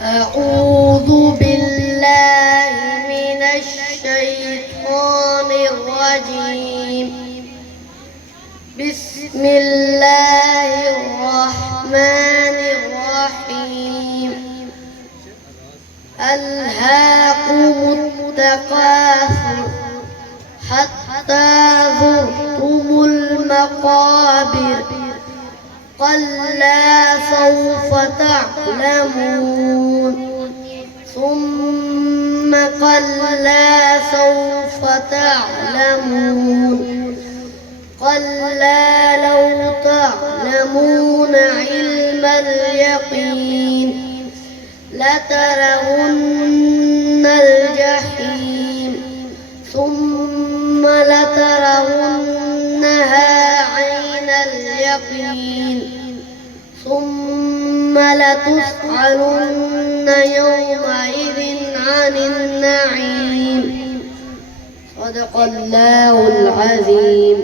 أعوذ بالله من الشيطان الرجيم. بسم الله الرحمن الرحيم. ألهاكم التكاثر حتى زرتم المقابر كلا سوف تعلمون ثم كلا سوف تعلمون كلا لو تعلمون علم اليقين لترون الجحيم ثم لترونها عين اليقين ثم لتسألن يومئذ عن النعيم. صدق الله العظيم.